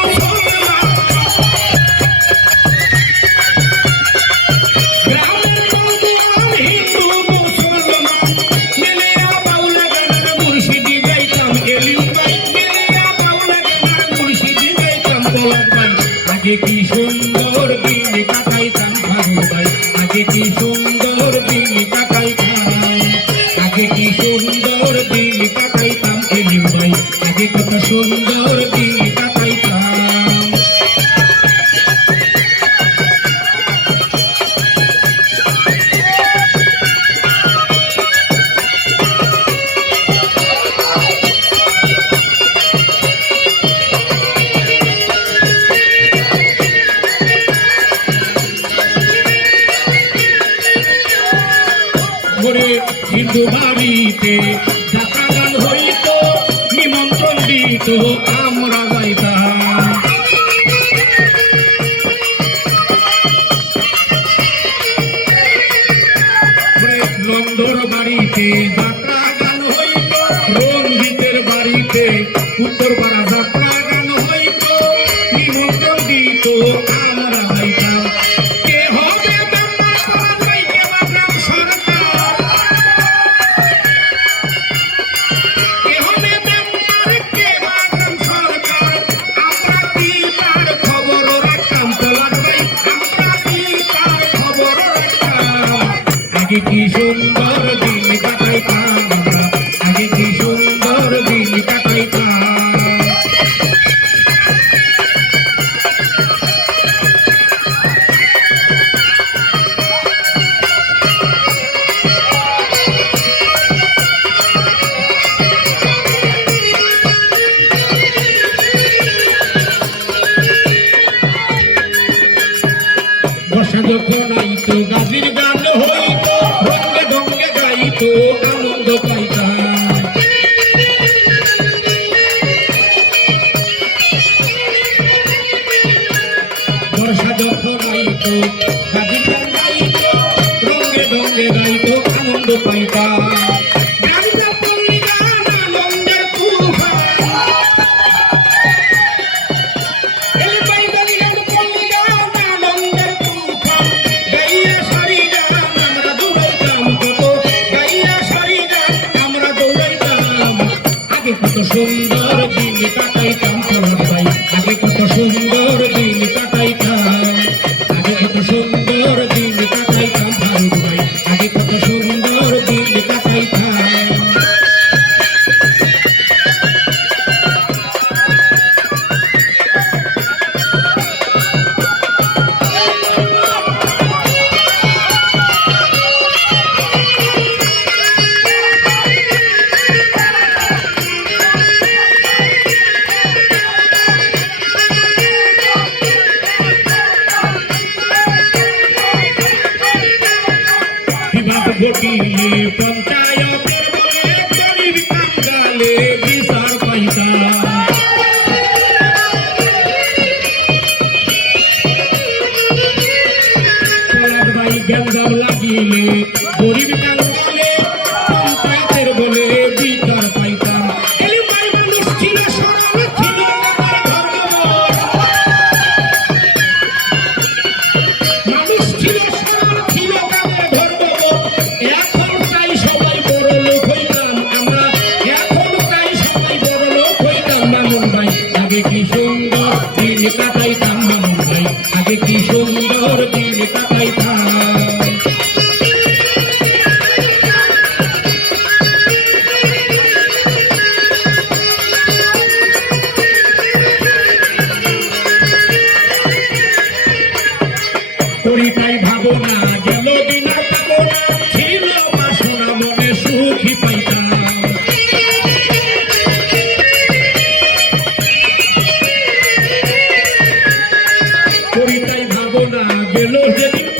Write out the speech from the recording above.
Yeah. বাড়িতে যাত্রাগান হইত, নিমন্ত্রণ দিত আমরা যাইতাম নন্দর বাড়িতে যাত্রাগান হইত, রঞ্জিতের বাড়িতে, উত্তরপাড়া যাত্রাগান যখন আইতো গাজির গান হইত ঢঙ্গে ঢঙ্গে গাইতো আনন্দ পাইতাম। বর্ষা যখন আইতো ಕೈತಮ್ಮ কাটাইতাম না মন ভাই আগে কি সৌন্দর্য তাই ভাবো না গেল সেদিন।